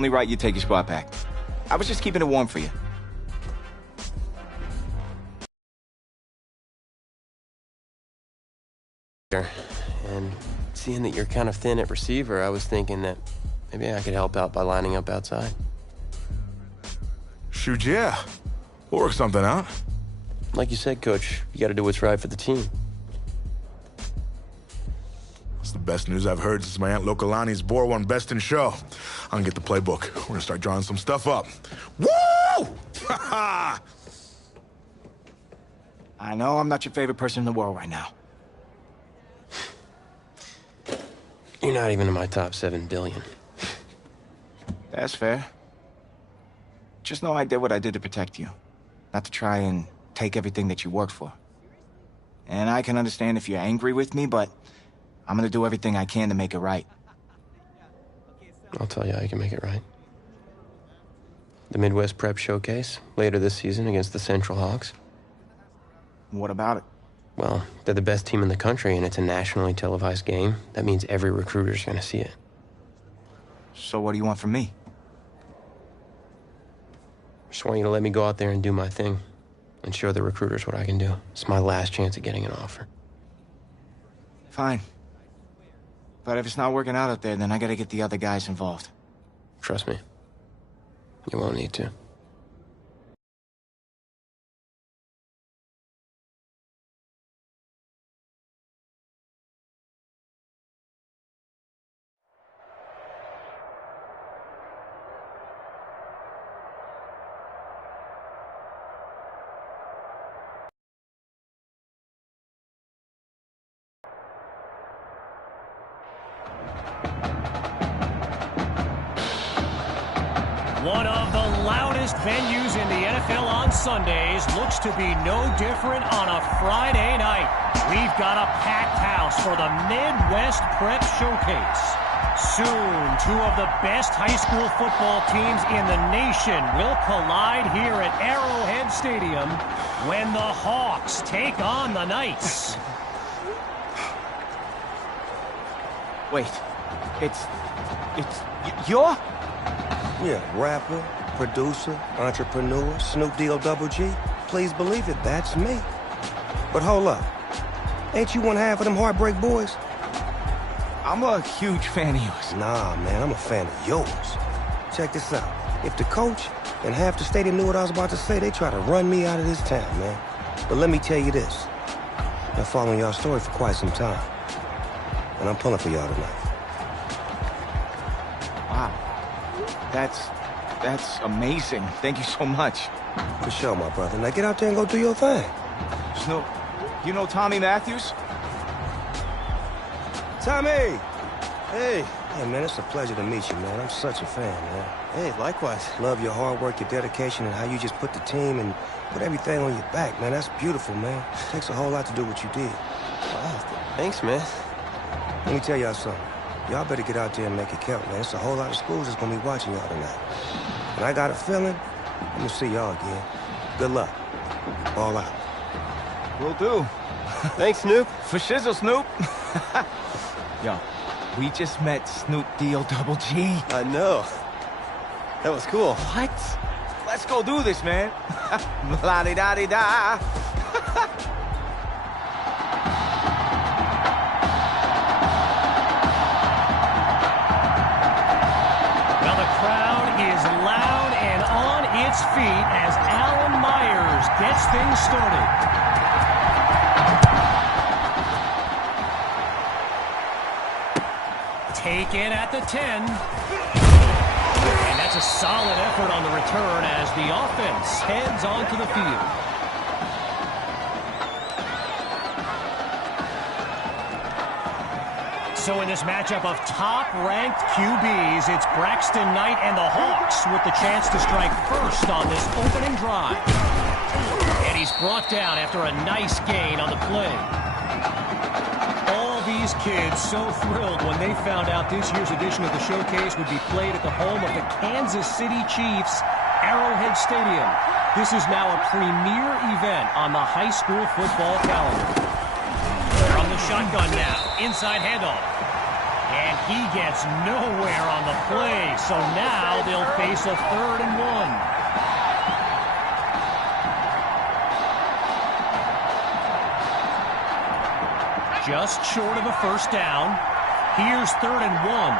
Only right you take your spot back. I was just keeping it warm for you. And seeing that you're kind of thin at receiver, I was thinking that maybe I could help out by lining up outside. Shoot, yeah. We'll work something out. Like you said, Coach, you got to do what's right for the team. It's the best news I've heard since my Aunt Lokalani's Boar won Best in Show. I'm gonna get the playbook. We're gonna start drawing some stuff up. Woo! I know I'm not your favorite person in the world right now. You're not even in my top 7 billion. That's fair. Just know I did what I did to protect you. Not to try and take everything that you worked for. And I can understand if you're angry with me, but I'm gonna do everything I can to make it right. I'll tell you how you can make it right. The Midwest Prep Showcase, later this season against the Central Hawks. What about it? Well, they're the best team in the country, and it's a nationally televised game. That means every recruiter's gonna see it. So what do you want from me? Just want you to let me go out there and do my thing and show the recruiters what I can do. It's my last chance at getting an offer. Fine. But if it's not working out there, then I gotta get the other guys involved. Trust me. You won't need to. One of the loudest venues in the NFL on Sundays looks to be no different on a Friday night. We've got a packed house for the Midwest Prep Showcase. Soon, 2 of the best high school football teams in the nation will collide here at Arrowhead Stadium when the Hawks take on the Knights. Wait, you're? Yeah, rapper, producer, entrepreneur, Snoop D-O Double G. Please believe it, that's me. But hold up. Ain't you one half of them Heartbreak Boys? I'm a huge fan of yours. Nah, man, I'm a fan of yours. Check this out. If the coach and half the stadium knew what I was about to say, they try to run me out of this town, man. But let me tell you this. Been following y'all story for quite some time. And I'm pulling for y'all tonight. Wow. That's amazing. Thank you so much. For sure, my brother. Now get out there and go do your thing. Snoop, you know Tommy Matthews? Tommy! Hey. Hey, man, it's a pleasure to meet you, man. I'm such a fan, man. Hey, likewise. Love your hard work, your dedication, and how you just put the team and put everything on your back, man. That's beautiful, man. It takes a whole lot to do what you did. Wow, thanks, man. Let me tell y'all something. Y'all better get out there and make it count, man. It's a whole lot of schools that's gonna be watching y'all tonight. And I got a feeling I'm gonna see y'all again. Good luck. Ball out. Will do. Thanks, Snoop. For shizzle, Snoop. Yo, we just met Snoop D-O Double G. I know. That was cool. What? Let's go do this, man. La-di-da-di-da. Well, the crowd is loud and on its feet as Alan Myers gets things started. Taken at the 10. And that's a solid effort on the return as the offense heads onto the field. So in this matchup of top-ranked QBs, it's Braxton Knight and the Hawks with the chance to strike first on this opening drive. And he's brought down after a nice gain on the play. All these kids so thrilled when they found out this year's edition of the Showcase would be played at the home of the Kansas City Chiefs, Arrowhead Stadium. This is now a premier event on the high school football calendar. From the shotgun now, inside handoff. And he gets nowhere on the play, so now they'll face a 3rd and 1. Just short of a first down. Here's 3rd and 1.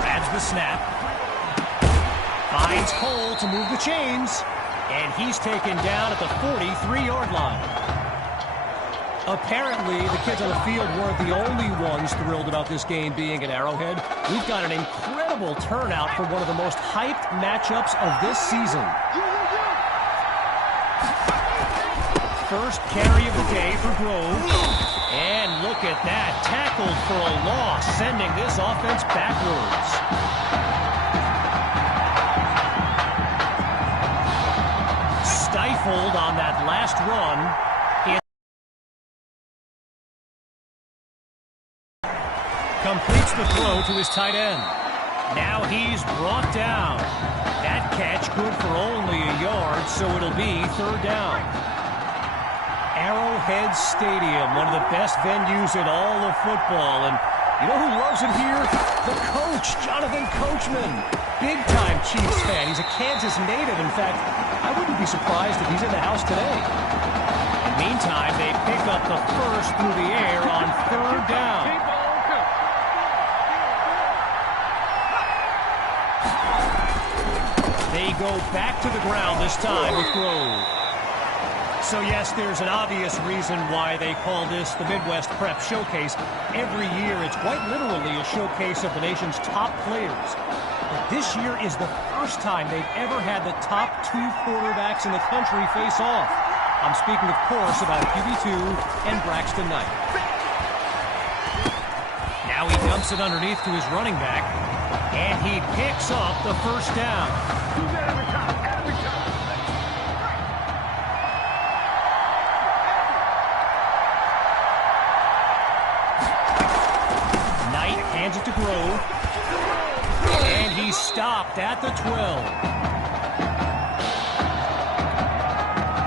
Grabs the snap. Finds Cole to move the chains. And he's taken down at the 43-yard line. Apparently, the kids on the field weren't the only ones thrilled about this game being at Arrowhead. We've got an incredible turnout for one of the most hyped matchups of this season. First carry of the day for Grove. And look at that, tackled for a loss, sending this offense backwards. Stifled on that last run. Completes the throw to his tight end. Now he's brought down. That catch good for only a yard, so it'll be 3rd down. Arrowhead Stadium, one of the best venues in all of football. And you know who loves it here? The coach, Jonathan Coachman. Big-time Chiefs fan. He's a Kansas native. In fact, I wouldn't be surprised if he's in the house today. And meantime, they pick up the first through the air on 3rd down. They go back to the ground this time with Grove. So yes, there's an obvious reason why they call this the Midwest Prep Showcase. Every year, it's quite literally a showcase of the nation's top players. But this year is the first time they've ever had the top 2 quarterbacks in the country face off. I'm speaking, of course, about QB2 and Braxton Knight. Now he dumps it underneath to his running back, and he picks up the first down. Knight hands it to Grove, and he's stopped at the 12.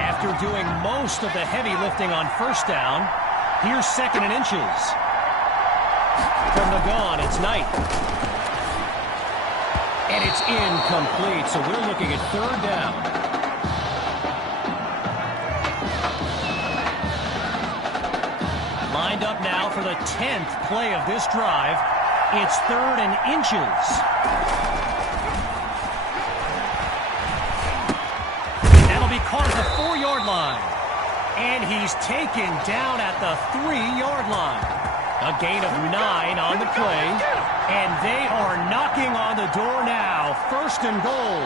After doing most of the heavy lifting on first down, here's 2nd and inches. From the gun, it's Knight. And it's incomplete, so we're looking at 3rd down. Lined up now for the 10th play of this drive. It's 3rd and inches. That'll be caught at the 4-yard line. And he's taken down at the 3-yard line. A gain of 9 on the play. And they are knocking on the door now. 1st and goal.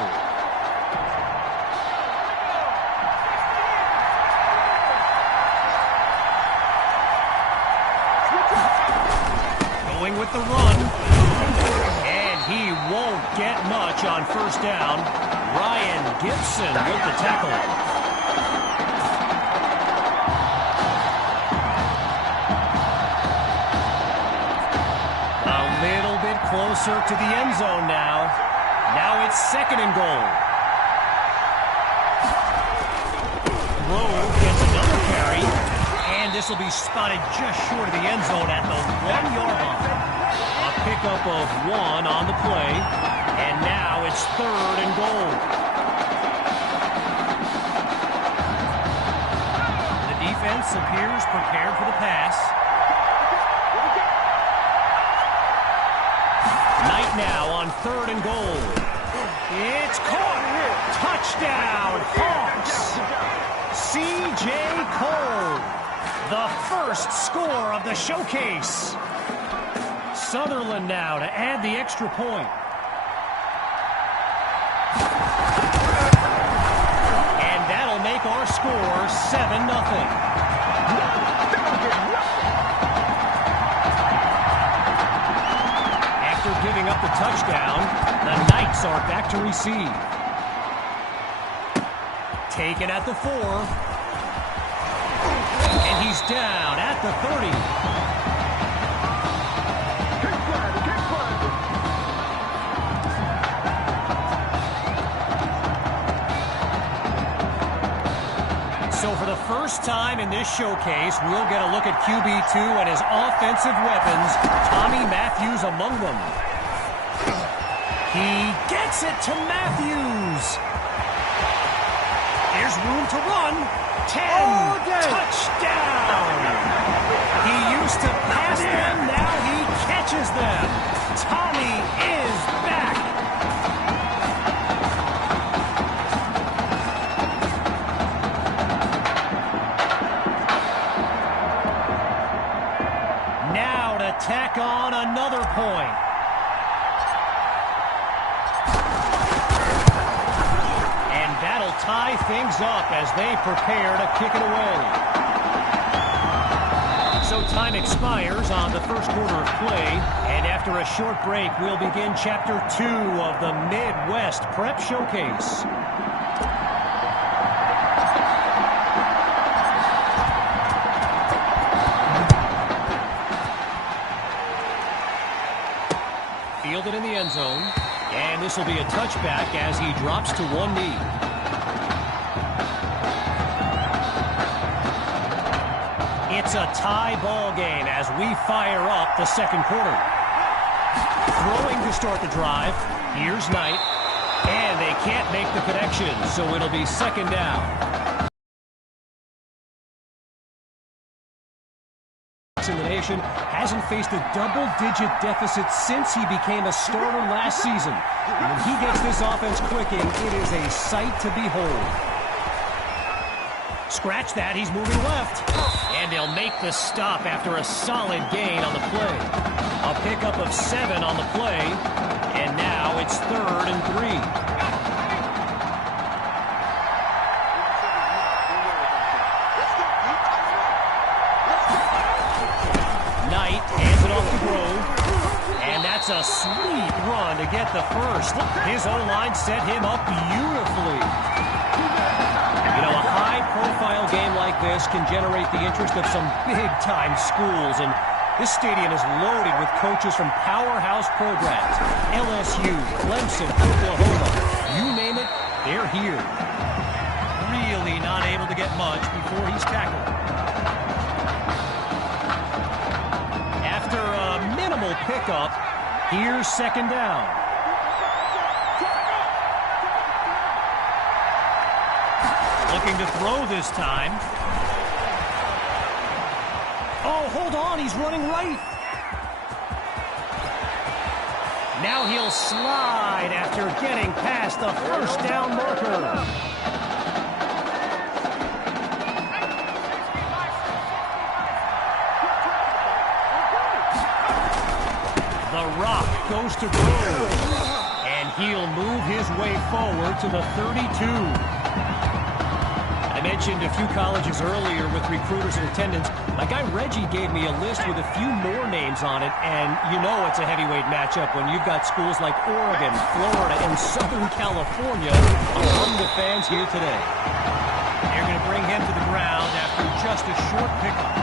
Going with the run. And he won't get much on first down. Ryan Gibson with the tackle. Closer to the end zone now. Now it's 2nd and goal. Grove gets another carry, and this will be spotted just short of the end zone at the 1-yard line. A pickup of 1 on the play, and now it's 3rd and goal. The defense appears prepared for the pass. Knight now on 3rd and goal. It's caught. Touchdown, Hawks. C.J. Cole, the first score of the showcase. Sutherland now to add the extra point. And that'll make our score 7-0. Giving up the touchdown, the Knights are back to receive. Taken at the 4. And he's down at the 30. So for the the first time in this showcase, we'll get a look at QB2 and his offensive weapons, Tommy Matthews among them. He gets it to Matthews. There's room to run. 10. Touchdown. He used to pass them, now he catches them. Tommy is back. Now to tack on another point. And that'll tie things up as they prepare to kick it away. So time expires on the first quarter of play, and after a short break, we'll begin Chapter 2 of the Midwest Prep Showcase. Fielded in the end zone, and this will be a touchback as he drops to one knee. It's a tie ball game as we fire up the second quarter. Throwing to start the drive. Here's Knight. And they can't make the connection, so it'll be second down. In the nation hasn't faced a double-digit deficit since he became a starter last season. And when he gets this offense clicking, it is a sight to behold. Scratch that, he's moving left. And they'll make the stop after a solid gain on the play. A pickup of 7 on the play. And now it's 3rd and 3. Knight hands it off to Grove. And that's a sweet run to get the first. His O-line set him up beautifully. You know, a high-profile game like this can generate the interest of some big-time schools, and this stadium is loaded with coaches from powerhouse programs. LSU, Clemson, Oklahoma, you name it, they're here. Really not able to get much before he's tackled. After a minimal pickup, here's second down. Looking to throw this time. Oh, hold on, he's running right. Now he'll slide after getting past the first down marker. The Rock goes to Grove, and he'll move his way forward to the 32. I mentioned a few colleges earlier with recruiters in attendance. My guy Reggie gave me a list with a few more names on it, and you know it's a heavyweight matchup when you've got schools like Oregon, Florida, and Southern California among the fans here today. They're going to bring him to the ground after just a short pickup.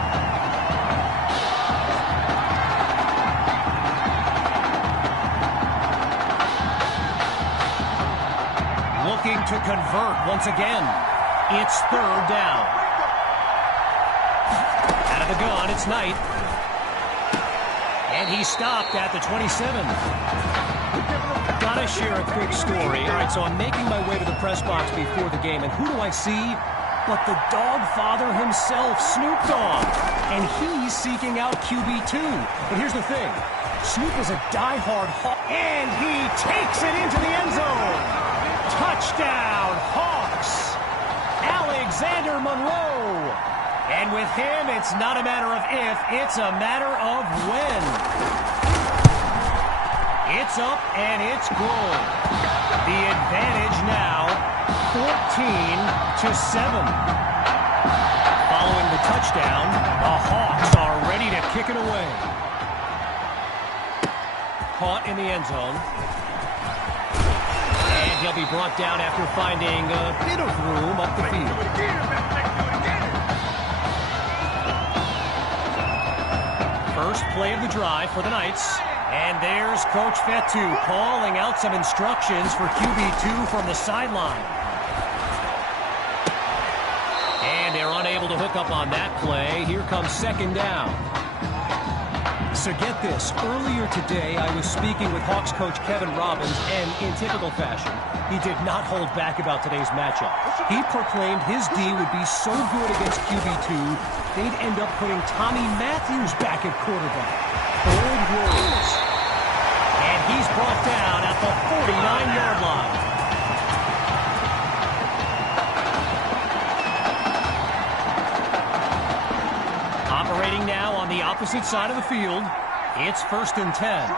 Looking to convert once again. It's 3rd down. Out of the gun, it's Knight. And he stopped at the 27. Gotta share a quick story. All right, so I'm making my way to the press box before the game, and who do I see but the dog father himself, Snoop Dogg. And he's seeking out QB2. But here's the thing. Snoop is a diehard Hawk, and he takes it into the end zone. Touchdown, Hawks. Alexander Monroe. And with him, it's not a matter of if, it's a matter of when. It's up and it's good. The advantage now, 14-7. Following the touchdown, the Hawks are ready to kick it away. Caught in the end zone. And he'll be brought down after finding a bit of room up the field. First play of the drive for the Knights. And there's Coach Fetu calling out some instructions for QB2 from the sideline. And they're unable to hook up on that play. Here comes second down. So get this, earlier today I was speaking with Hawks coach Kevin Robbins, and in typical fashion, he did not hold back about today's matchup. He proclaimed his D would be so good against QB2, they'd end up putting Tommy Matthews back at quarterback. Bold words. And he's brought down at the 49-yard line. Operating now on the opposite side of the field. It's 1st and 10.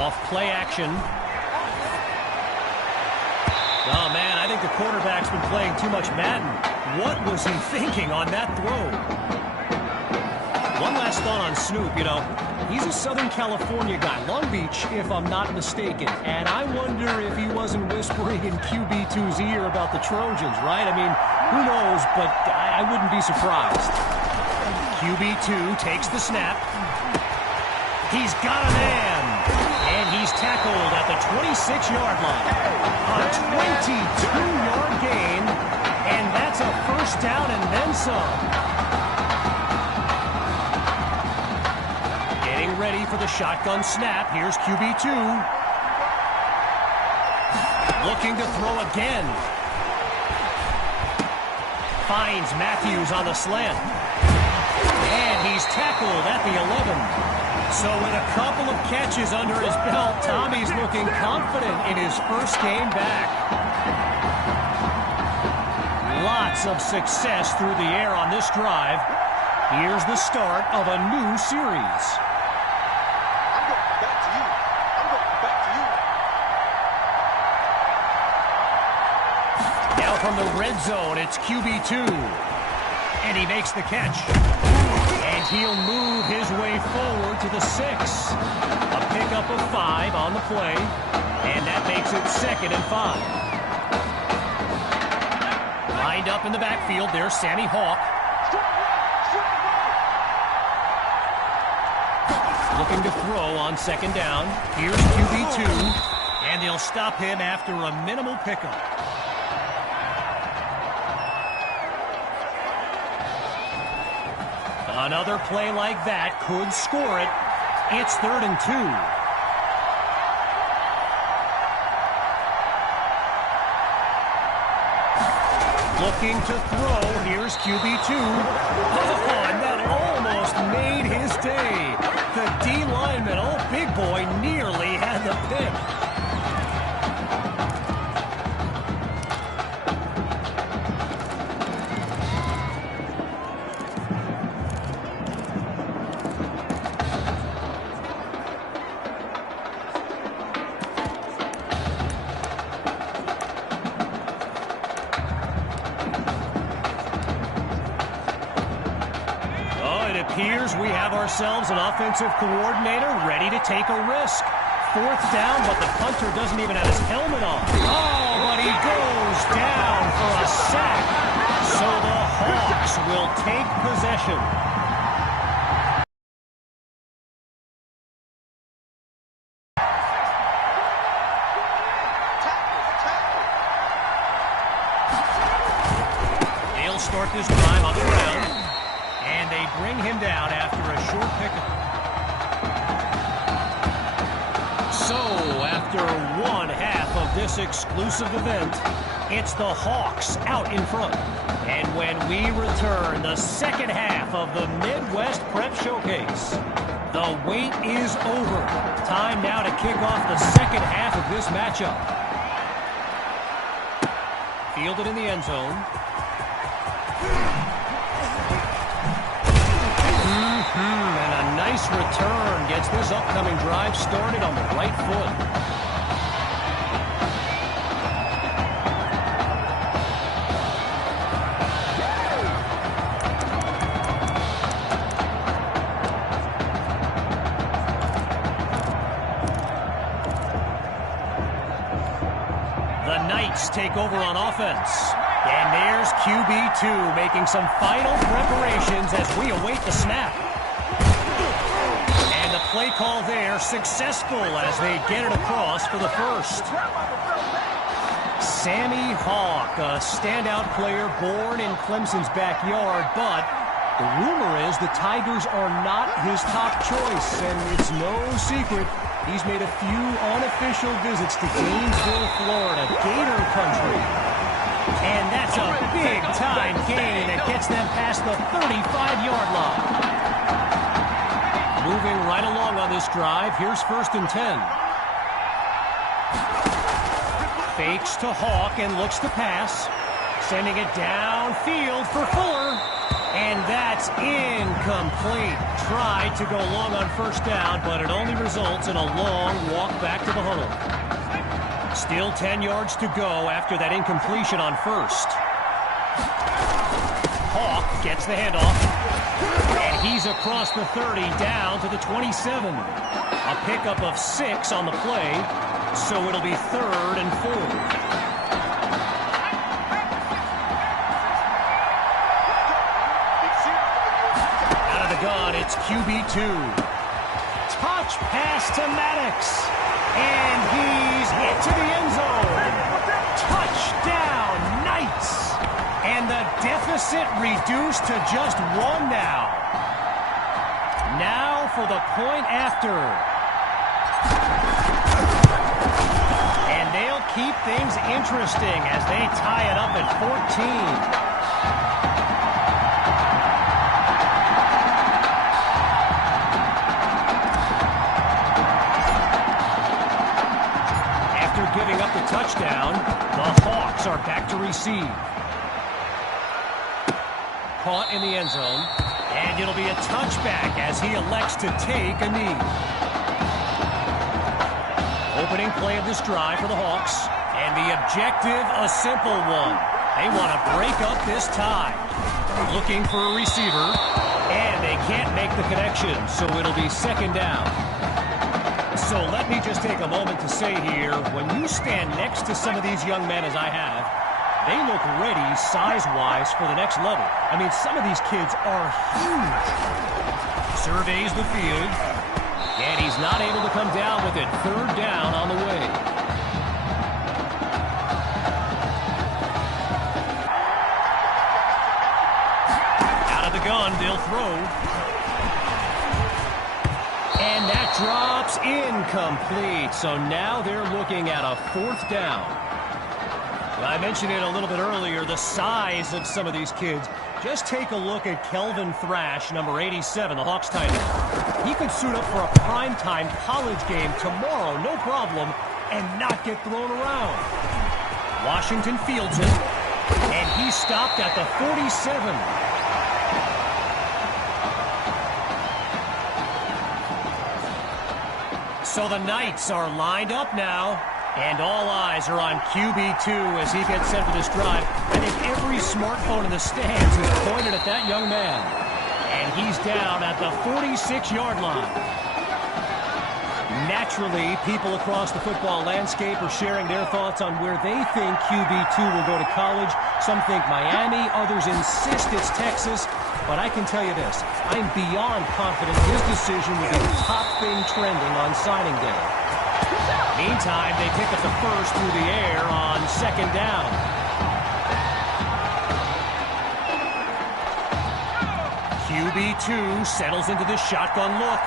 Off play action. Oh, man, I think the quarterback's been playing too much Madden. What was he thinking on that throw? One last thought on Snoop. You know, he's a Southern California guy, Long Beach, if I'm not mistaken. And I wonder if he wasn't whispering in QB2's ear about the Trojans, right? I mean, who knows, but I wouldn't be surprised. QB2 takes the snap. He's got a man. And he's tackled at the 26-yard line. A 22-yard gain. And that's a first down and then some. Getting ready for the shotgun snap. Here's QB2. Looking to throw again. Finds Matthews on the slant. And he's tackled at the 11. So with a couple of catches under his belt, Tommy's looking confident in his first game back. Lots of success through the air on this drive. Here's the start of a new series. Now from the red zone, it's QB2. And he makes the catch. And he'll move his way forward to the 6. A pickup of 5 on the play. And that makes it 2nd and 5. Lined up in the backfield, there's Sammy Hawk. Looking to throw on 2nd down. Here's QB2. And they'll stop him after a minimal pickup. Another play like that could score it. It's 3rd and 2. Looking to throw. Here's QB2. Oh, and that almost made his day. The D lineman, oh, big boy, nearly had the pick. Appears we have ourselves an offensive coordinator ready to take a risk. 4th down, but the punter doesn't even have his helmet on. Oh, but he goes down for a sack. So the Hawks will take possession. They'll start this drive on the ground. And they bring him down after a short pickup. So, after one half of this exclusive event, it's the Hawks out in front. And when we return, the second half of the Midwest Prep Showcase. The wait is over. Time now to kick off the second half of this matchup. Fielded in the end zone. And a nice return gets this upcoming drive started on the right foot. The Knights take over on offense. And there's QB2 making some final preparations as we await the snap. And the play call there successful as they get it across for the first. Sammy Hawk, a standout player born in Clemson's backyard, but the rumor is the Tigers are not his top choice, and it's no secret he's made a few unofficial visits to Gainesville, Florida, Gator country. And that's a big-time gain that gets them past the 35-yard line. Moving right along on this drive, here's 1st and 10. Fakes to Hawk and looks to pass. Sending it downfield for Fuller. And that's incomplete. Tried to go long on 1st down, but it only results in a long walk back to the huddle. Still 10 yards to go after that incompletion on 1st. Hawk gets the handoff. And he's across the 30 down to the 27. A pickup of 6 on the play, so it'll be 3rd and 4. Gun, it's QB2. Touch pass to Maddox. And he's hit to the end zone. Touchdown, Knights. And the deficit reduced to just 1 now. Now for the point after. And they'll keep things interesting as they tie it up at 14. Giving up the touchdown, the Hawks are back to receive. Caught in the end zone, and it'll be a touchback as he elects to take a knee. Opening play of this drive for the Hawks, and the objective, a simple one. They want to break up this tie. Looking for a receiver, and they can't make the connection, so it'll be 2nd down. So let me just take a moment to say here, when you stand next to some of these young men as I have, they look ready size-wise for the next level. I mean, some of these kids are huge. Surveys the field, and he's not able to come down with it. 3rd down on the way. Out of the gun, they'll throw. And that drops incomplete. So now they're looking at a 4th down. I mentioned it a little bit earlier, the size of some of these kids. Just take a look at Kelvin Thrash, number 87, the Hawks tight end. He could suit up for a primetime college game tomorrow, no problem, and not get thrown around. Washington fields it, and he's stopped at the 47. So the Knights are lined up now, and all eyes are on QB2 as he gets set for this drive. I think every smartphone in the stands is pointed at that young man. And he's down at the 46-yard line. Naturally, people across the football landscape are sharing their thoughts on where they think QB2 will go to college. Some think Miami, others insist it's Texas. But I can tell you this, I'm beyond confident his decision will be the top thing trending on signing day. Meantime, they pick up the 1st through the air on 2nd down. QB2 settles into the shotgun look.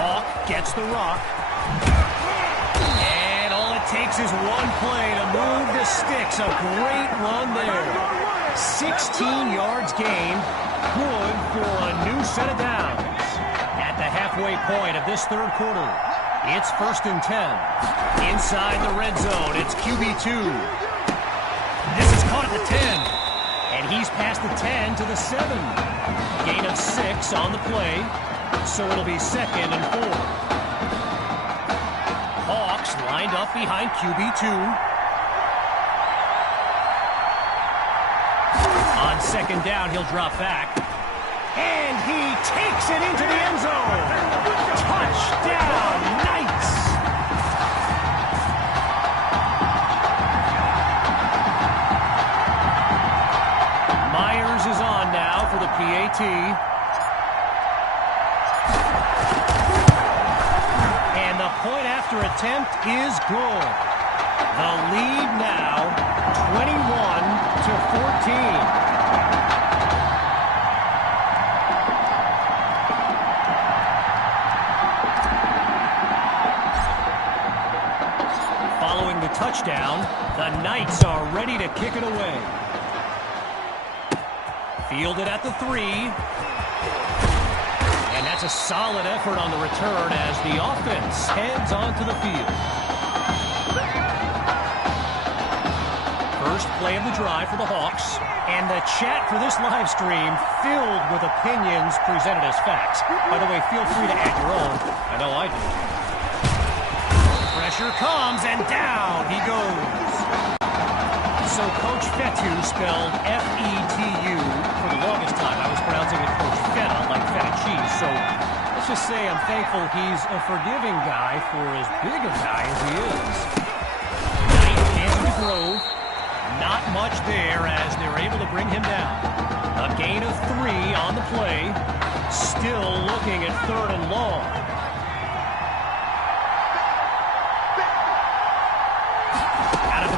Hawk gets the rock. And all it takes is one play to move the sticks. A great run there. 16 yards gained. Good for a new set of downs. At the halfway point of this 3rd quarter, it's 1st and 10. Inside the red zone, it's QB2. This is caught at the 10. And he's past the 10 to the 7. Gain of 6 on the play. So it'll be 2nd and 4. Hawks lined up behind QB2. On 2nd down, he'll drop back. And he takes it into the end zone. Touchdown, Knights! Myers is on now for the PAT. And the point after extra attempt is good. The lead now, 21-14. Following the touchdown, the Knights are ready to kick it away. Fielded at the 3. And that's a solid effort on the return as the offense heads onto the field. First play of the drive for the Hawks. And the chat for this live stream filled with opinions presented as facts. By the way, feel free to add your own. I know I do. Pressure comes, and down he goes. So Coach Fetu, spelled F-E-T-U, for the longest time I was pronouncing it Coach Feta, like feta cheese. So let's just say I'm thankful he's a forgiving guy for as big a guy as he is. Knight hands to Grove. Not much there as they're able to bring him down. A gain of 3 on the play. Still looking at 3rd and long.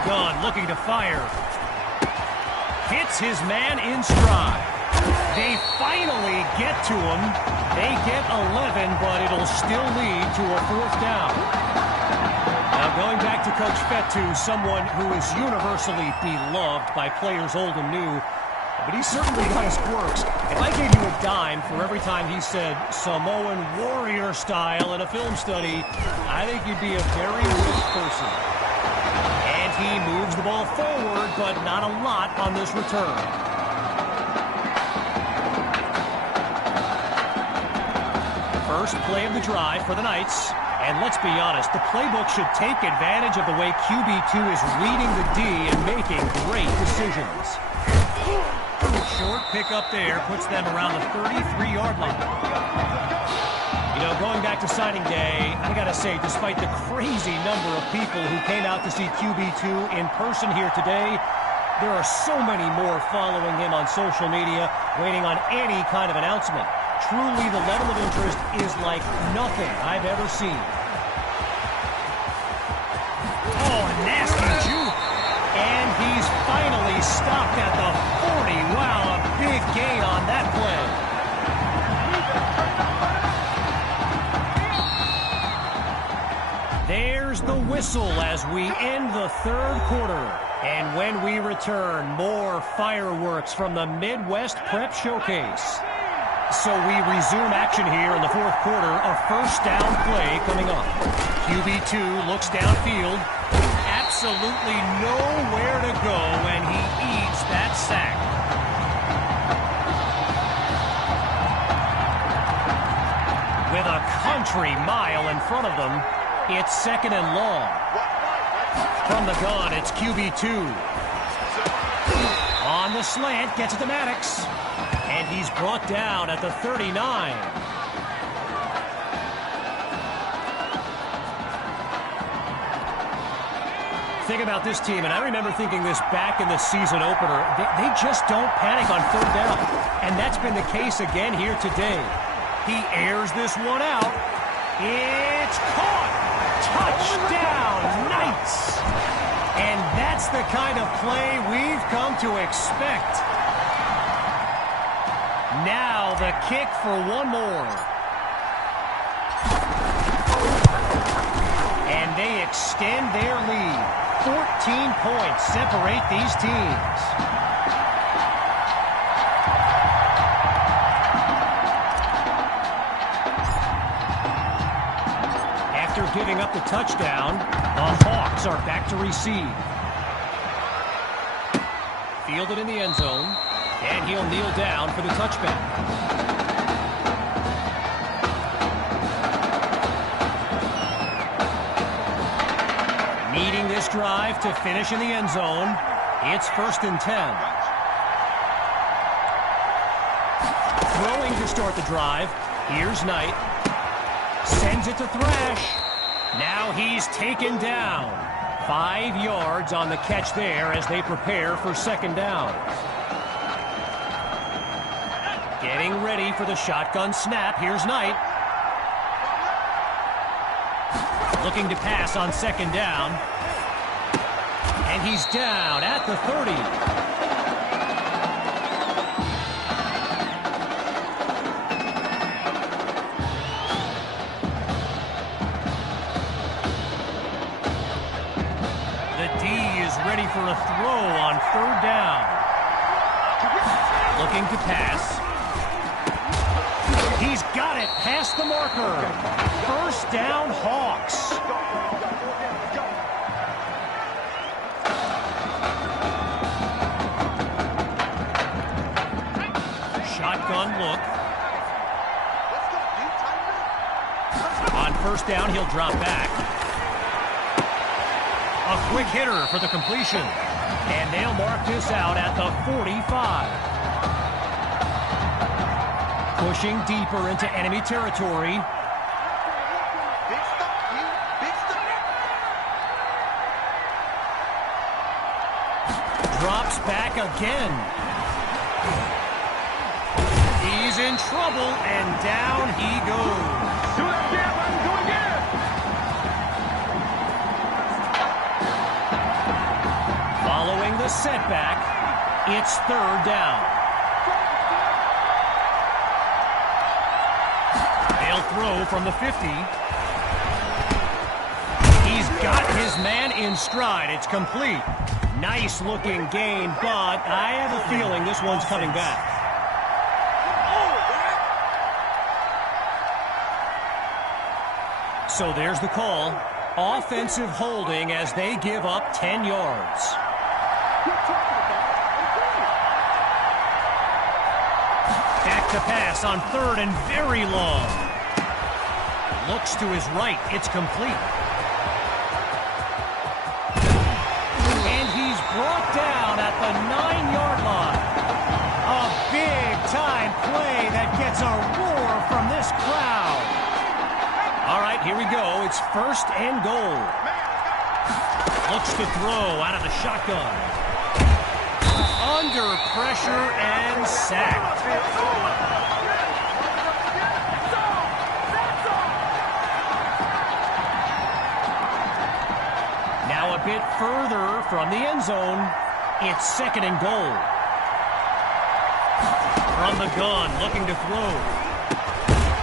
Gun looking to fire. Hits his man in stride. They finally get to him. They get 11, but it'll still lead to a 4th down. Now going back to Coach Fetu, someone who is universally beloved by players old and new, but he's certainly got his quirks. If I gave you a dime for every time he said Samoan warrior style in a film study, I think you'd be a very rich person. He moves the ball forward, but not a lot on this return. First play of the drive for the Knights. And let's be honest, the playbook should take advantage of the way QB2 is reading the D and making great decisions. Short pickup there puts them around the 33-yard line. You know, going back to signing day, I gotta say, despite the crazy number of people who came out to see QB2 in person here today, there are so many more following him on social media, waiting on any kind of announcement. Truly, the level of interest is like nothing I've ever seen. Oh, a nasty juke. And he's finally stopped at the 40. Wow, a big gain on that play. There's the whistle as we end the 3rd quarter. And when we return, more fireworks from the Midwest Prep Showcase. So we resume action here in the 4th quarter. A 1st down play coming up. QB2 looks downfield. Absolutely nowhere to go, and he eats that sack. With a country mile in front of them, it's 2nd and long. From the gun, it's QB2. On the slant, gets it to Maddox. And he's brought down at the 39. Think about this team, and I remember thinking this back in the season opener. They just don't panic on 3rd down. And that's been the case again here today. He airs this one out. It's caught. Touchdown, Knights. And that's the kind of play we've come to expect. Now the kick for one more. And they extend their lead. 14 points separate these teams. After giving up the touchdown, the Hawks are back to receive. Fielded in the end zone. And he'll kneel down for the touchback. Needing this drive to finish in the end zone, it's 1st and 10. Throwing to start the drive, here's Knight. Sends it to Thrash. Now he's taken down. 5 yards on the catch there as they prepare for 2nd down. Getting ready for the shotgun snap. Here's Knight. Looking to pass on second down. And he's down at the 30. The D is ready for a throw on third down. Looking to pass. He's got it past the marker. First down, Hawks. Shotgun look. On first down, he'll drop back. A quick hitter for the completion. And they'll mark this out at the 45. Pushing deeper into enemy territory. Drops back again. He's in trouble, and down he goes. Do it again, buddy, do it again. Following the setback, it's third down. They'll throw from the 50. He's got his man in stride. It's complete. Nice looking gain, but I have a feeling this one's coming back. So there's the call. Offensive holding as they give up 10 yards. Back to pass on third and very long. Looks to his right. It's complete. And he's brought down at the 9-yard line. A big-time play that gets a roar from this crowd. All right, here we go. It's first and goal. Looks to throw out of the shotgun. Under pressure and sacked. Now a bit further from the end zone. It's second and goal. From the gun, looking to throw.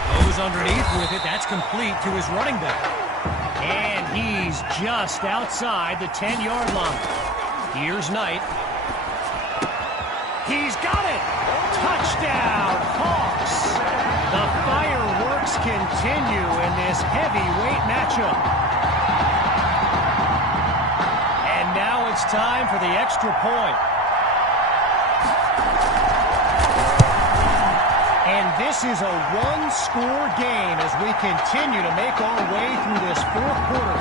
Goes underneath with it. That's complete to his running back. And he's just outside the 10-yard line. Here's Knight. He's got it! Touchdown, Hawks! The fireworks continue in this heavyweight matchup. And now it's time for the extra point. And this is a one-score game as we continue to make our way through this fourth quarter.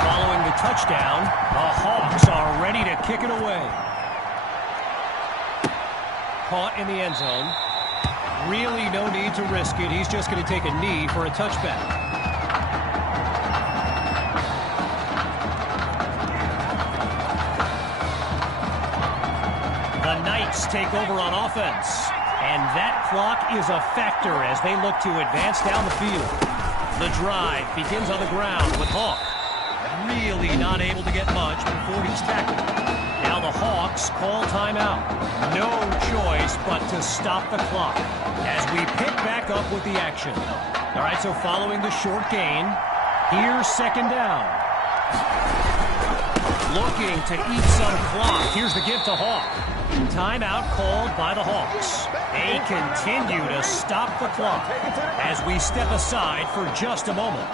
Following the touchdown, the Hawks are ready to kick it away. Caught in the end zone. Really no need to risk it. He's just going to take a knee for a touchback. The Knights take over on offense. And that clock is a factor as they look to advance down the field. The drive begins on the ground with Hawk. Really not able to get much before he's tackled. Now the Hawks call timeout. No choice but to stop the clock as we pick back up with the action. All right, so following the short gain, here's second down. Looking to eat some clock. Here's the give to Hawk. Timeout called by the Hawks. They continue to stop the clock as we step aside for just a moment.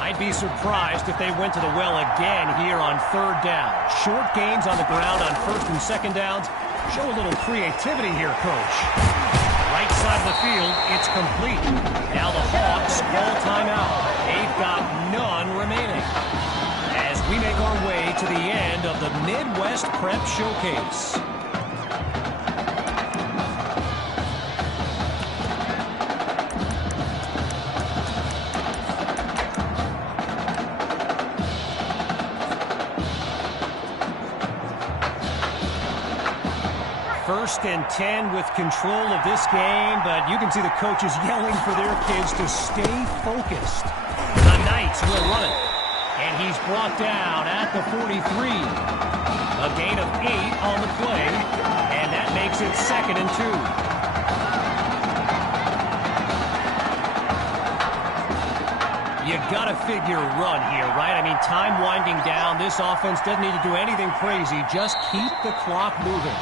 I'd be surprised if they went to the well again here on third down. Short gains on the ground on first and second downs. Show a little creativity here, Coach. Right side of the field, it's complete. Now the Hawks call timeout. They've got none remaining. As we make our way to the end of the Midwest Prep Showcase. 1st and 10 with control of this game, but you can see the coaches yelling for their kids to stay focused. The Knights will run it, and he's brought down at the 43. A gain of 8 on the play, and that makes it 2nd and 2. You gotta figure run here, right? I mean, time winding down. This offense doesn't need to do anything crazy. Just keep the clock moving.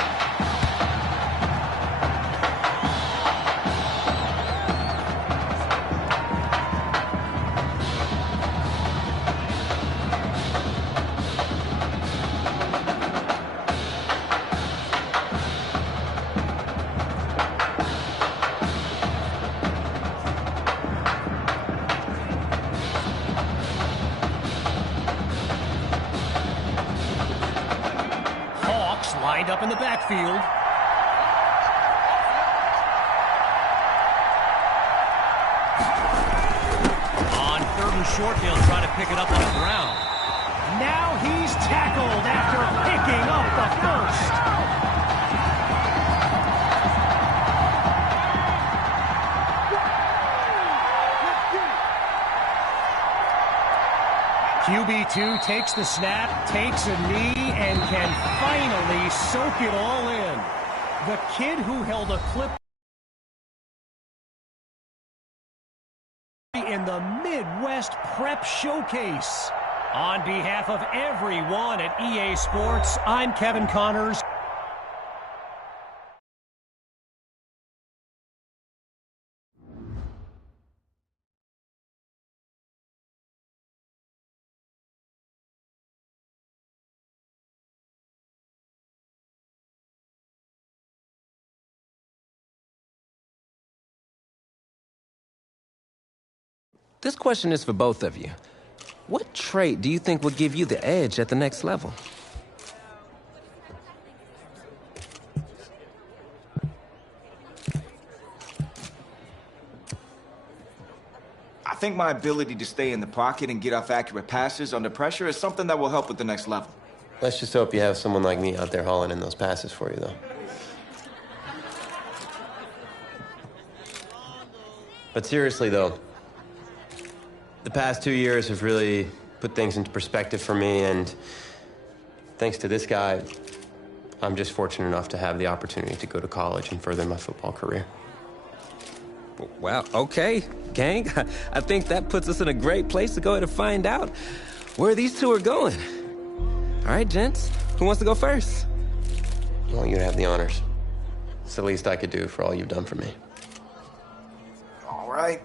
Lined up in the backfield. On 3rd and short, they'll try to pick it up on the ground. Now he's tackled after picking up the first. QB2 takes the snap, takes a knee, and can finally soak it all in. The kid who held a clip in the Midwest Prep Showcase. On behalf of everyone at EA Sports, I'm Kevin Connors. This question is for both of you. What trait do you think will give you the edge at the next level? I think my ability to stay in the pocket and get off accurate passes under pressure is something that will help with the next level. Let's just hope you have someone like me out there hauling in those passes for you, though. But seriously, though, the past 2 years have really put things into perspective for me, and thanks to this guy, I'm just fortunate enough to have the opportunity to go to college and further my football career. Well, okay, gang. I think that puts us in a great place to go ahead and find out where these two are going. All right, gents, who wants to go first? I want you to have the honors. It's the least I could do for all you've done for me. All right.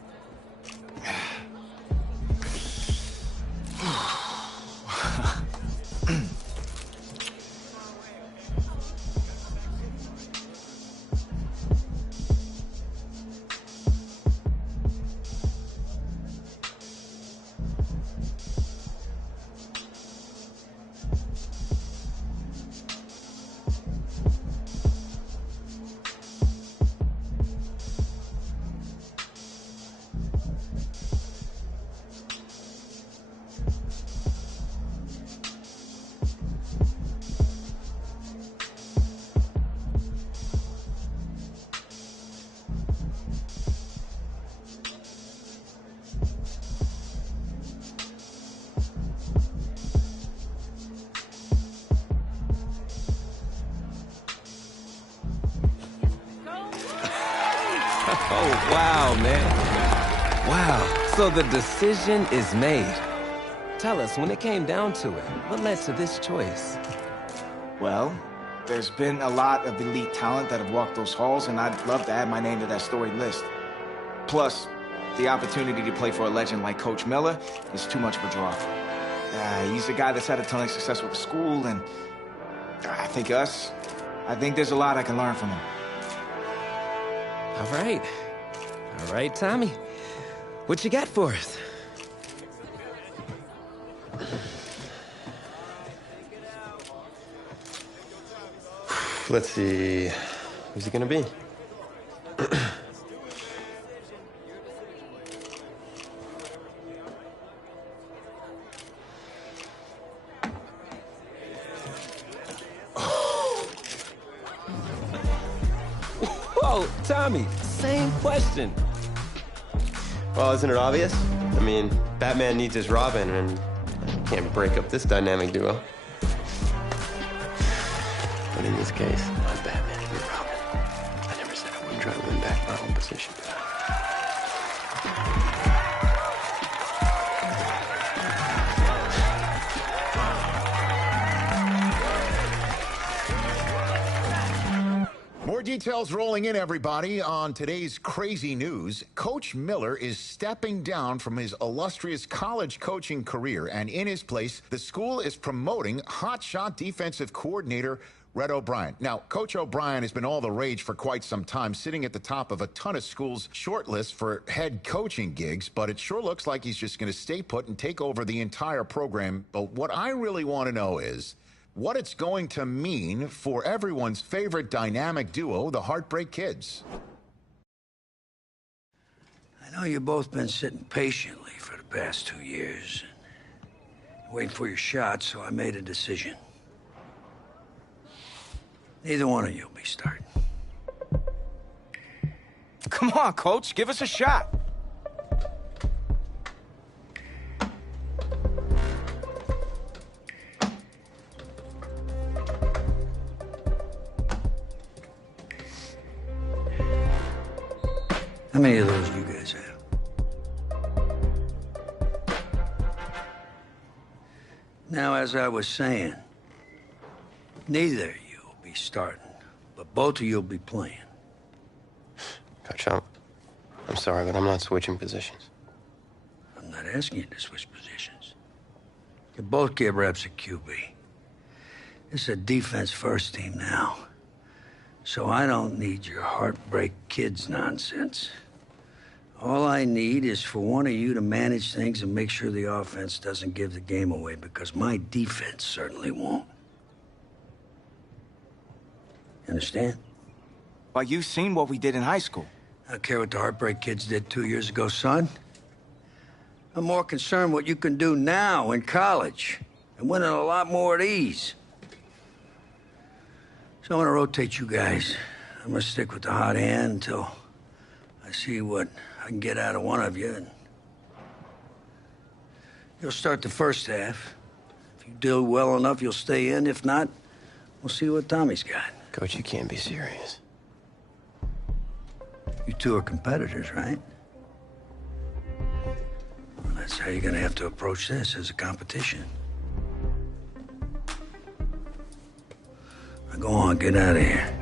Oh, wow, man. Wow. So the decision is made. Tell us, when it came down to it, what led to this choice? Well, there's been a lot of elite talent that have walked those halls, and I'd love to add my name to that storied list. Plus, the opportunity to play for a legend like Coach Miller is too much of a draw. He's a guy that's had a ton of success with the school, and I think there's a lot I can learn from him. All right. All right, Tommy. What you got for us? Let's see. Who's it gonna be? Tommy. Same question. Well, isn't it obvious? I mean, Batman needs his Robin, and I can't break up this dynamic duo. But in this case, I'm Batman and you're Robin. I never said I wouldn't try to win back my own position, did I? More details rolling in, everybody, on today's crazy news. Coach Miller is stepping down from his illustrious college coaching career, and in his place, the school is promoting hotshot defensive coordinator Red O'Brien. Now, Coach O'Brien has been all the rage for quite some time, sitting at the top of a ton of schools' shortlists for head coaching gigs, but it sure looks like he's just going to stay put and take over the entire program. But what I really want to know is what it's going to mean for everyone's favorite dynamic duo, the Heartbreak Kids. I know you've both been sitting patiently for the past 2 years, waiting for your shot, so I made a decision. Neither one of you will be starting. Come on, Coach. Give us a shot. How many of those do you guys have? Now, as I was saying, neither of you will be starting, but both of you will be playing. Coach, I'm sorry, but I'm not switching positions. I'm not asking you to switch positions. You both get reps at QB. It's a defense-first team now, so I don't need your Heartbreak Kids nonsense. All I need is for one of you to manage things and make sure the offense doesn't give the game away, because my defense certainly won't. Understand? Well, you've seen what we did in high school. I don't care what the Heartbreak Kids did 2 years ago, son. I'm more concerned what you can do now in college and winning a lot more at ease. So I'm gonna rotate you guys. I'm gonna stick with the hot hand until I see what I can get out of one of you. And you'll start the first half. If you do well enough, you'll stay in. If not, we'll see what Tommy's got. Coach, you can't be serious. You two are competitors, right? Well, that's how you're gonna have to approach this, as a competition. Now go on, get out of here.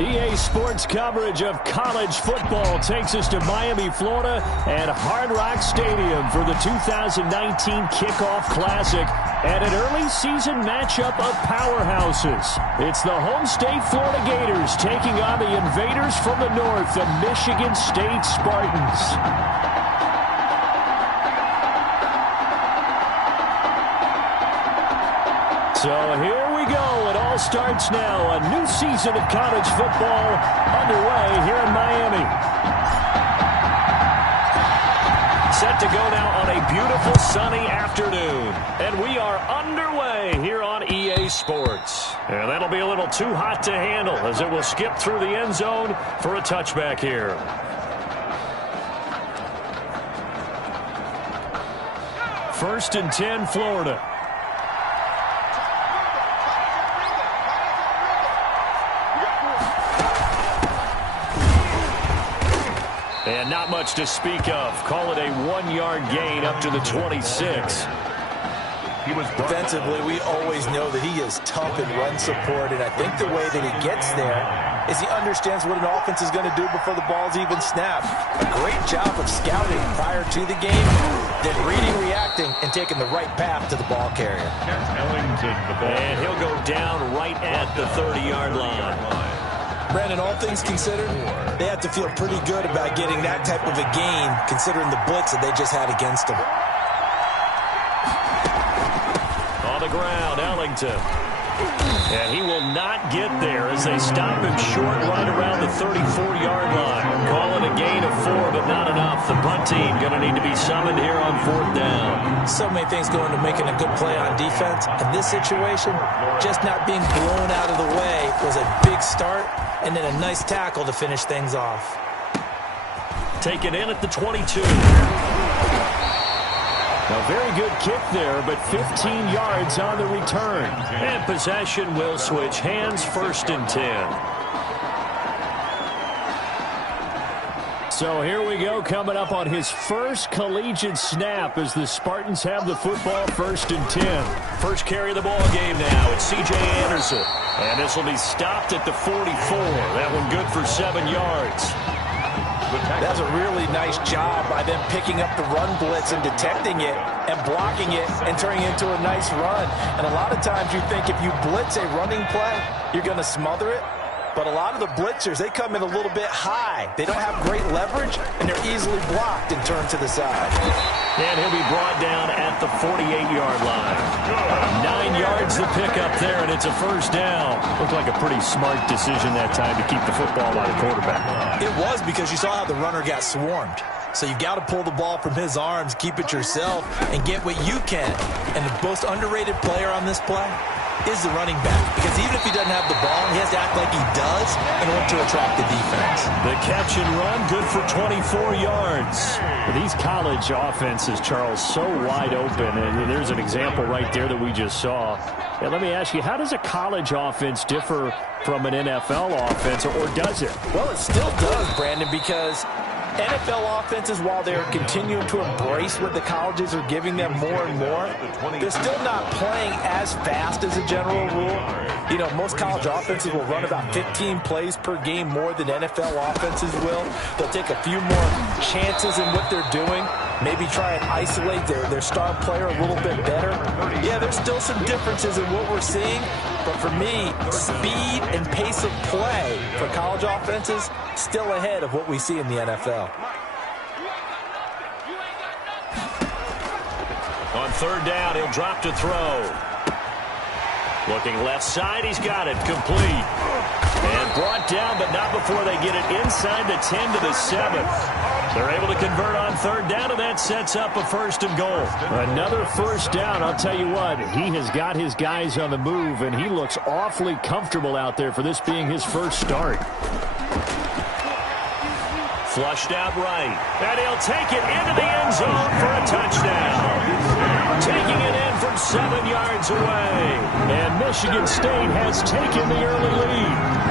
EA Sports coverage of college football takes us to Miami, Florida, and Hard Rock Stadium for the 2019 Kickoff Classic and an early season matchup of powerhouses. It's the home state Florida Gators taking on the invaders from the north, the Michigan State Spartans. So here we go. It all starts now. A new season of college football underway here in Miami. Set to go now on a beautiful sunny afternoon. And we are underway here on EA Sports. And that'll be a little too hot to handle as it will skip through the end zone for a touchback here. First and 10, Florida. And not much to speak of. Call it a 1-yard gain up to the 26. Defensively, we always know that he is tough in run support, and I think the way that he gets there is he understands what an offense is going to do before the ball's even snapped. A great job of scouting prior to the game, then reading, reacting, and taking the right path to the ball carrier. And he'll go down right at the 30-yard line. Brandon, all things considered, they have to feel pretty good about getting that type of a gain considering the blitz that they just had against them. On the ground, Ellington. And he will not get there as they stop him short right around the 34-yard line. Call it a gain of 4, but not enough. The punt team going to need to be summoned here on 4th down. So many things go into making a good play on defense. In this situation, just not being blown out of the way was a big start, and then a nice tackle to finish things off. Taken in at the 22. A very good kick there, but 15 yards on the return. And possession will switch hands, 1st and 10. So here we go, coming up on his first collegiate snap as the Spartans have the football, 1st and 10. First carry of the ball game now. It's C.J. Anderson. And this will be stopped at the 44. That one good for 7 yards. That's a really nice job by them picking up the run blitz and detecting it and blocking it and turning it into a nice run. And a lot of times you think if you blitz a running play, you're going to smother it. But a lot of the blitzers, they come in a little bit high. They don't have great leverage, and they're easily blocked and turned to the side. And he'll be brought down at the 48-yard line. 9 yards to pick up there, and it's a 1st down. Looked like a pretty smart decision that time to keep the football by the quarterback. It was, because you saw how the runner got swarmed. So you've got to pull the ball from his arms, keep it yourself, and get what you can. And the most underrated player on this play is the running back, because even if he doesn't have the ball, he has to act like he does in order to attract the defense. The catch and run, good for 24 yards. These college offenses, Charles, so wide open, and there's an example right there that we just saw. And let me ask you, how does a college offense differ from an NFL offense, or does it? Well, it still does, Brandon, because NFL offenses, while they're continuing to embrace what the colleges are giving them more and more, they're still not playing as fast as a general rule. You know, most college offenses will run about 15 plays per game more than NFL offenses will. They'll take a few more chances in what they're doing, maybe try and isolate their star player a little bit better. Yeah, there's still some differences in what we're seeing, but for me, speed and pace of play for college offenses still ahead of what we see in the NFL. On 3rd down, he'll drop to throw. Looking left side, he's got it, complete. And brought down, but not before they get it inside the 10 to the 7. They're able to convert on 3rd down, and that sets up a 1st and goal. Another 1st down. I'll tell you what, he has got his guys on the move, and he looks awfully comfortable out there for this being his first start. Flushed out right, and he'll take it into the end zone for a touchdown. Taking it in from 7 yards away, and Michigan State has taken the early lead.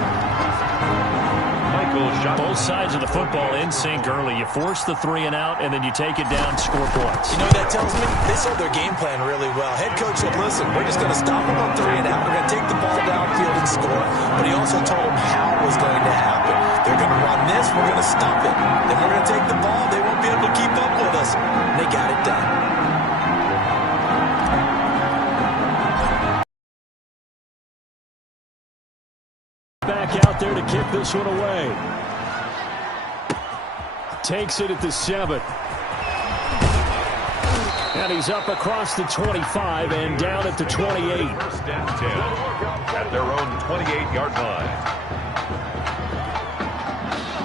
Both sides of the football in sync early. You force the 3 and out, and then you take it down, score points. You know what that tells me? They saw their game plan really well. Head coach said, listen, we're just going to stop them on 3 and out. We're going to take the ball downfield and score. But he also told them how it was going to happen. They're going to run this. We're going to stop it. Then we're going to take the ball. They won't be able to keep up with us. And they got it done. Back out there to kick this one away. Takes it at the 7. And he's up across the 25 and down at the 28. First down 10 at their own 28-yard line.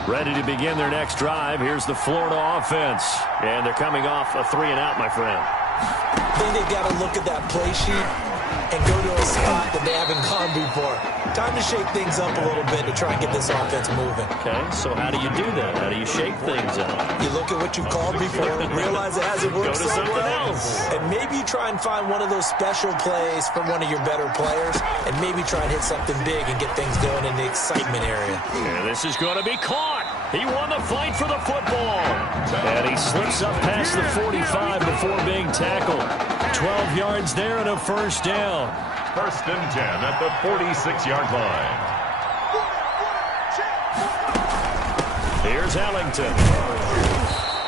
Ready to begin their next drive. Here's the Florida offense. And they're coming off a 3 and out, my friend. I think they've got to look at that play sheet and go to a spot that they haven't gone before. Time to shake things up a little bit to try and get this offense moving. Okay, so how do you do that? How do you shake things up? You look at what you called before, realize it hasn't worked so well, else. and maybe you try and find one of those special plays from one of your better players, and maybe try and hit something big and get things going in the excitement area. Yeah, this is going to be caught. He won the fight for the football. And he slips up past the 45 before being tackled. 12 yards there and a 1st down. 1st and 10 at the 46-yard line. Here's Ellington.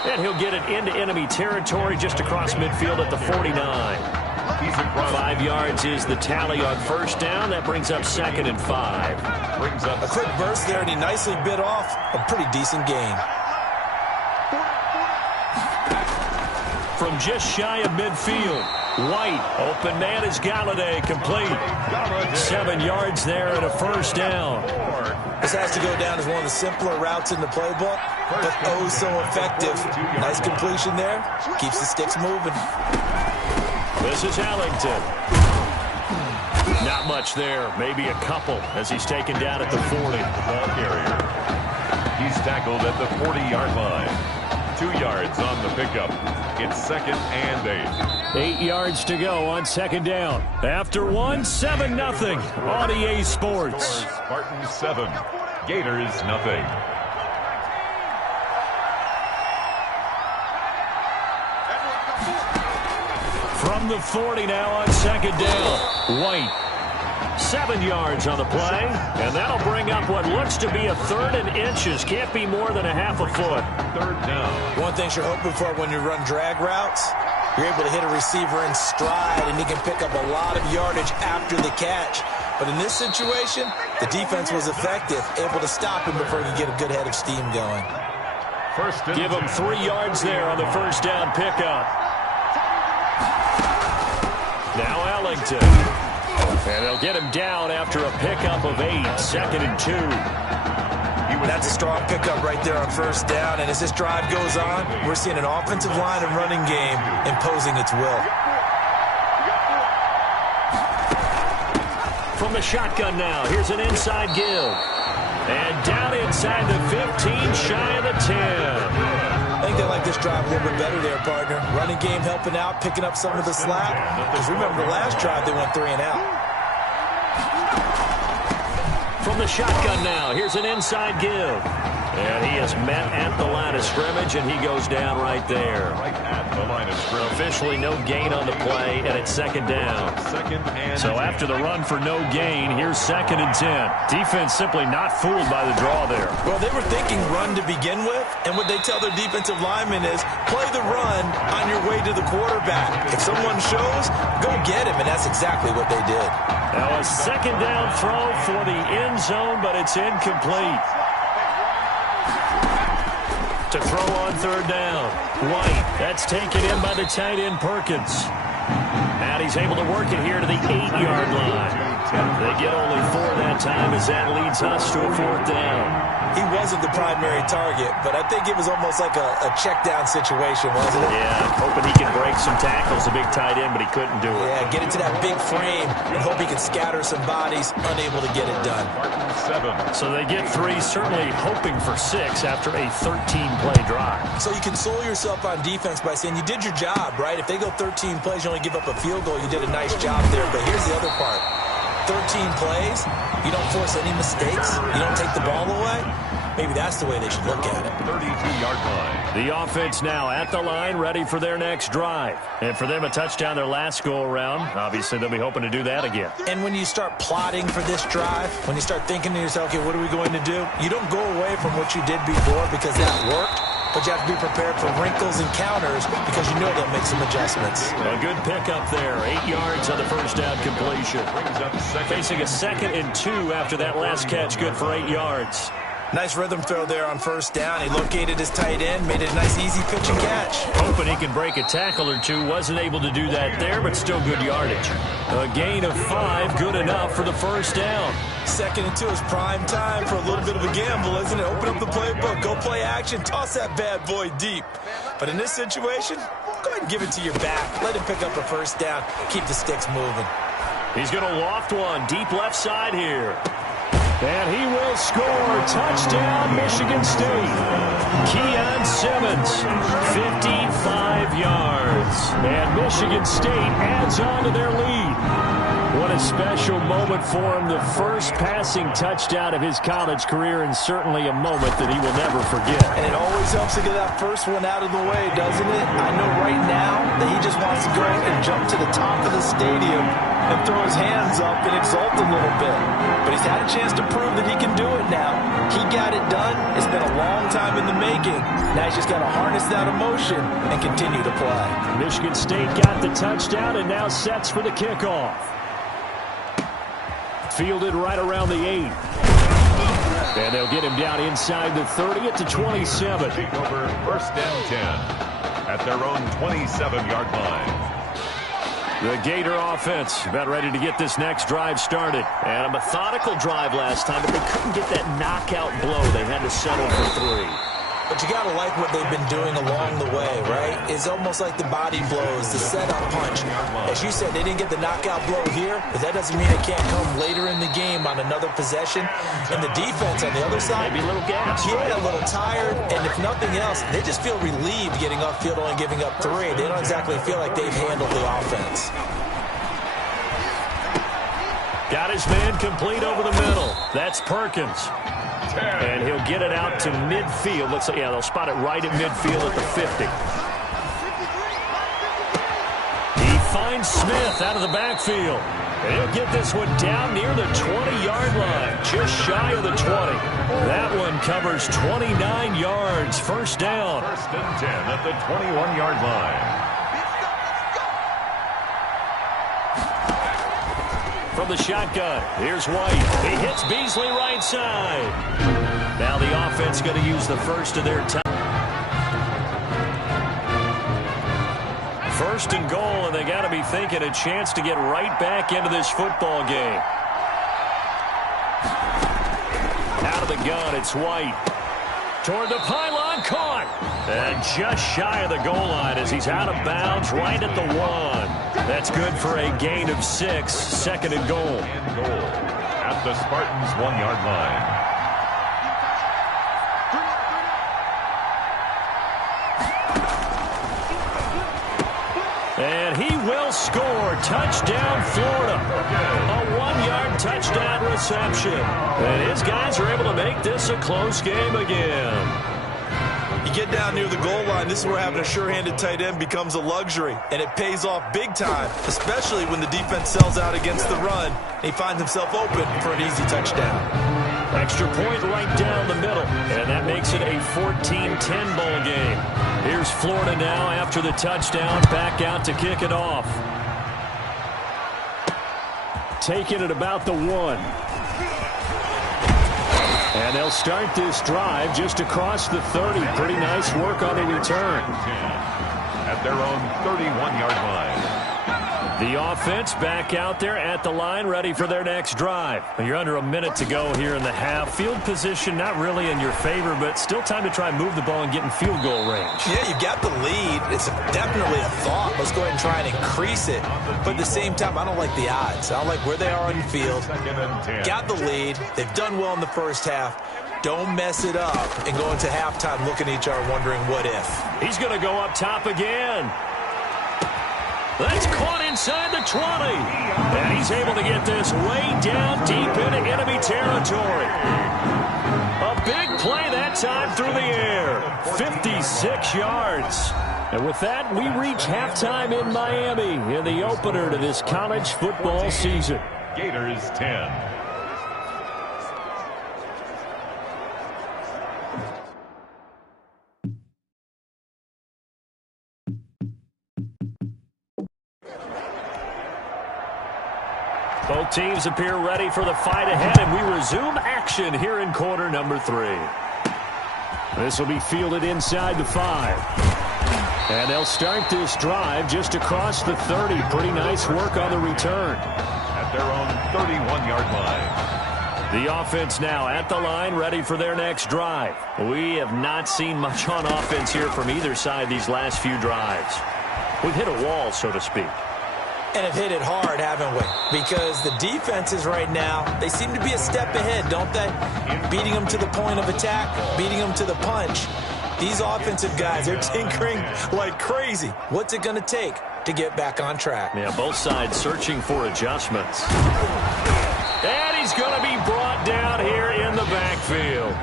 And he'll get it into enemy territory just across midfield at the 49. 5 yards is the tally on first down. That brings up 2nd and 5. A quick burst there, and he nicely bit off a pretty decent gain. From just shy of midfield, White, open man is Galladay, complete. 7 yards there and a first down. This has to go down as one of the simpler routes in the playbook, but oh so effective. Nice completion there. Keeps the sticks moving. This is Ellington. Not much there. Maybe a couple as he's taken down at the 40. Ball carrier. He's tackled at the 40-yard line. 2 yards on the pickup. It's 2nd and 8. 8 yards to go on 2nd down. After 1, 7-0 on EA Sports. Spartans 7, Gators nothing. From the 40 now on 2nd down. White. 7 yards on the play, and that'll bring up what looks to be a 3rd and inches. Can't be more than a half a foot. 3rd down. One thing you're hoping for when you run drag routes, you're able to hit a receiver in stride, and he can pick up a lot of yardage after the catch. But in this situation, the defense was effective, able to stop him before he could get a good head of steam going. Give him 3 yards there on the first down pickup. Now Ellington. And they'll get him down after a pickup of 8, 2nd and 2. That's a strong pickup right there on first down. And as this drive goes on, we're seeing an offensive line and running game imposing its will. From the shotgun now, here's an inside give. And down inside the 15, shy of the 10. I think they like this drive a little bit better there, partner. Running game helping out, picking up some of the slack. Because remember, the last drive they went 3 and out. From the shotgun now, here's an inside give. And he is met at the line of scrimmage, and he goes down right there. Right at the line of scrimmage. Officially no gain on the play, and it's 2nd down. 2nd and So 10. after the run for no gain, here's 2nd and 10. Defense simply not fooled by the draw there. Well, they were thinking run to begin with, and what they tell their defensive linemen is play the run on your way to the quarterback. If someone shows, go get him, and that's exactly what they did. Now a 2nd down throw for the end zone, but it's incomplete. To throw on 3rd down. White, that's taken in by the tight end Perkins. And he's able to work it here to the 8-yard line. They get only 4 that time as that leads us to a 4th down. He wasn't the primary target, but I think it was almost like a check down situation, wasn't it? Yeah, hoping he can break some tackles, a big tight end, but he couldn't do it. Yeah, get into that big frame and hope he can scatter some bodies, unable to get it done. 7. So they get 3, certainly hoping for 6 after a 13-play drive. So you console yourself on defense by saying you did your job, right? If they go 13 plays, you only give up a field goal, you did a nice job there. But here's the other part. 13 plays, you don't force any mistakes, you don't take the ball away. Maybe that's the way they should look at it. 32-yard line. The offense now at the line, ready for their next drive. And for them, a touchdown their last go-around. Obviously, they'll be hoping to do that again. And when you start plotting for this drive, when you start thinking to yourself, okay, what are we going to do? You don't go away from what you did before because that worked. But you have to be prepared for wrinkles and counters because you know they'll make some adjustments. A good pickup there. 8 yards on the first down completion. Brings up 2nd. Facing a 2nd and 2 after that last catch. Good for 8 yards. Nice rhythm throw there on first down. He located his tight end, made it a nice easy pitch and catch. Hoping he can break a tackle or two. Wasn't able to do that there, but still good yardage. A gain of 5, good enough for the first down. 2nd and 2 is prime time for a little bit of a gamble, isn't it? Open up the playbook, go play action, toss that bad boy deep. But in this situation, go ahead and give it to your back. Let him pick up a first down, keep the sticks moving. He's going to loft one deep left side here. And he will score. Touchdown, Michigan State. Keon Simmons, 55 yards. And Michigan State adds on to their lead. What a special moment for him. The first passing touchdown of his college career, and certainly a moment that he will never forget. And it always helps to get that first one out of the way, doesn't it? I know right now that he just wants to go and jump to the top of the stadium and throw his hands up and exult a little bit. But he's had a chance to prove that he can do it now. He got it done. It's been a long time in the making. Now he's just got to harness that emotion and continue to play. Michigan State got the touchdown and now sets for the kickoff. Fielded right around the 8. And they'll get him down inside the 30 at the 27. Take over 1st and 10 at their own 27-yard line. The Gator offense about ready to get this next drive started. And a methodical drive last time, but they couldn't get that knockout blow. They had to settle for 3. But you got to like what they've been doing along the way, right? It's almost like the body blows, the setup punch. As you said, they didn't get the knockout blow here, but that doesn't mean it can't come later in the game on another possession. And the defense on the other side, maybe a little gas. Yeah, a little tired. And if nothing else, they just feel relieved getting upfield, only giving up 3. They don't exactly feel like they've handled the offense. Got his man complete over the middle. That's Perkins. And he'll get it out to midfield. Looks like, yeah, they'll spot it right at midfield at the 50. He finds Smith out of the backfield. And he'll get this one down near the 20-yard line, just shy of the 20. That one covers 29 yards. First down. 1st and 10 at the 21-yard line. From the shotgun, here's White. He hits Beasley right side. Now the offense going to use the first of their time. 1st and goal, and they got to be thinking a chance to get right back into this football game. Out of the gun, it's White. Toward the pylon, caught. And just shy of the goal line as he's out of bounds right at the 1. That's good for a gain of 6. 2nd and goal. At the Spartans' 1-yard line. And he will score. Touchdown, Florida. A 1-yard touchdown reception. And his guys are able to make this a close game again. You get down near the goal line, this is where having a sure-handed tight end becomes a luxury, and it pays off big time, especially when the defense sells out against the run, and he finds himself open for an easy touchdown. Extra point right down the middle, and that makes it a 14-10 ball game. Here's Florida now after the touchdown, back out to kick it off. Taking it about the 1. And they'll start this drive just across the 30. Pretty nice work on the return. At their own 31-yard line. The offense back out there at the line, ready for their next drive. You're under a minute to go here in the half. Field position not really in your favor, but still time to try and move the ball and get in field goal range. Yeah, you got the lead. It's definitely a thought. Let's go ahead and try and increase it. But at the same time, I don't like the odds. I don't like where they are on the field. Got the lead. They've done well in the first half. Don't mess it up and go into halftime looking at each other wondering what if. He's going to go up top again. That's caught inside the 20. And he's able to get this way down deep into enemy territory. A big play that time through the air. 56 yards. And with that, we reach halftime in Miami in the opener to this college football season. Gators 10. Both teams appear ready for the fight ahead, and we resume action here in quarter number 3. This will be fielded inside the 5. And they'll start this drive just across the 30. Pretty nice work on the return. At their own 31-yard line. The offense now at the line, ready for their next drive. We have not seen much on offense here from either side these last few drives. We've hit a wall, so to speak. And have hit it hard, haven't we? Because the defenses right now, they seem to be a step ahead, don't they? Beating them to the point of attack, beating them to the punch. These offensive guys, they're tinkering like crazy. What's it going to take to get back on track? Yeah, both sides searching for adjustments. And he's going to be brought down here in the backfield.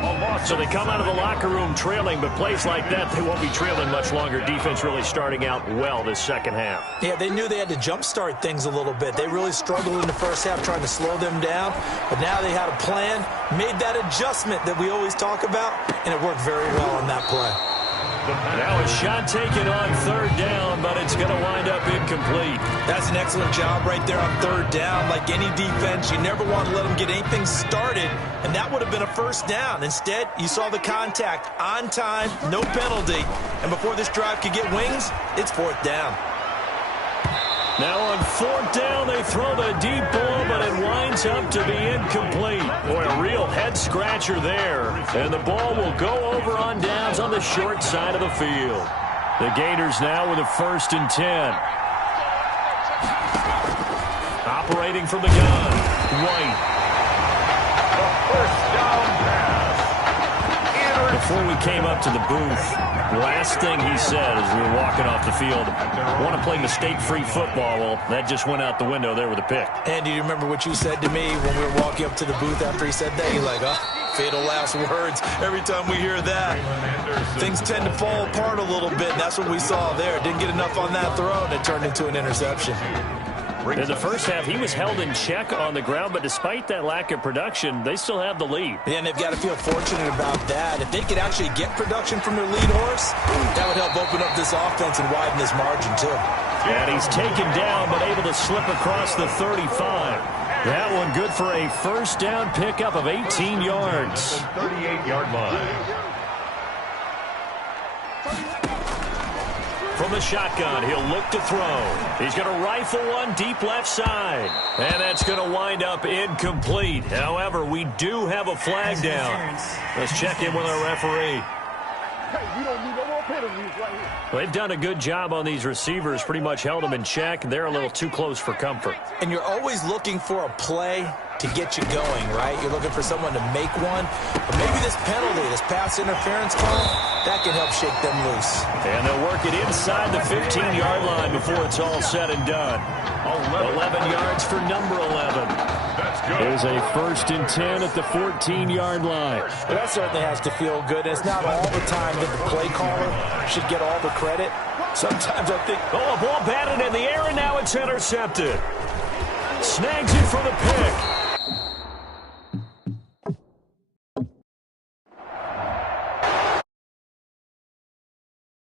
A loss So they come out of the locker room trailing, but plays like that, they won't be trailing much longer. Defense really starting out well this second half. Yeah, they knew they had to jumpstart things a little bit. They really struggled in the first half trying to slow them down, but now they had a plan, made that adjustment that we always talk about, and it worked very well on that play. Now a shot taken on third down, but it's going to wind up incomplete. That's an excellent job right there on third down. Like any defense, you never want to let them get anything started, and that would have been a first down. Instead, you saw the contact on time, no penalty, and before this drive could get wings, it's fourth down. Now on fourth down, they throw the deep ball, but it winds up to be incomplete. Boy, a real head-scratcher there. And the ball will go over on downs on the short side of the field. The Gators now with a 1st and 10. Operating from the gun, White. The first down pass. Before we came up to the booth, last thing he said as we were walking off the field, want to play mistake-free football. Well, that just went out the window there with a pick. And do you remember what you said to me when we were walking up to the booth after he said that? You're like, oh, fatal last words. Every time we hear that, things tend to fall apart a little bit, and that's what we saw there. Didn't get enough on that throw, and it turned into an interception. In the first half, he was held in check on the ground, but despite that lack of production, they still have the lead. Yeah, and they've got to feel fortunate about that. If they could actually get production from their lead horse, that would help open up this offense and widen this margin, too. And he's taken down, but able to slip across the 35. That one good for a first down pickup of 18 yards. 38-yard line. From the shotgun, he'll look to throw. He's going to rifle one deep left side. And that's going to wind up incomplete. However, we do have a flag down. Let's check in with our referee. They've done a good job on these receivers, pretty much held them in check. They're a little too close for comfort. And you're always looking for a play to get you going, right? You're looking for someone to make one. But maybe this penalty, this pass interference call, that can help shake them loose. And they'll work it inside the 15-yard line before it's all said and done. 11 yards for number 11. That's good. There's a 1st and 10 at the 14-yard line. Well, that certainly has to feel good. It's not all the time that the play caller should get all the credit. Sometimes I think, oh, a ball batted in the air, and now it's intercepted. Snags it for the pick.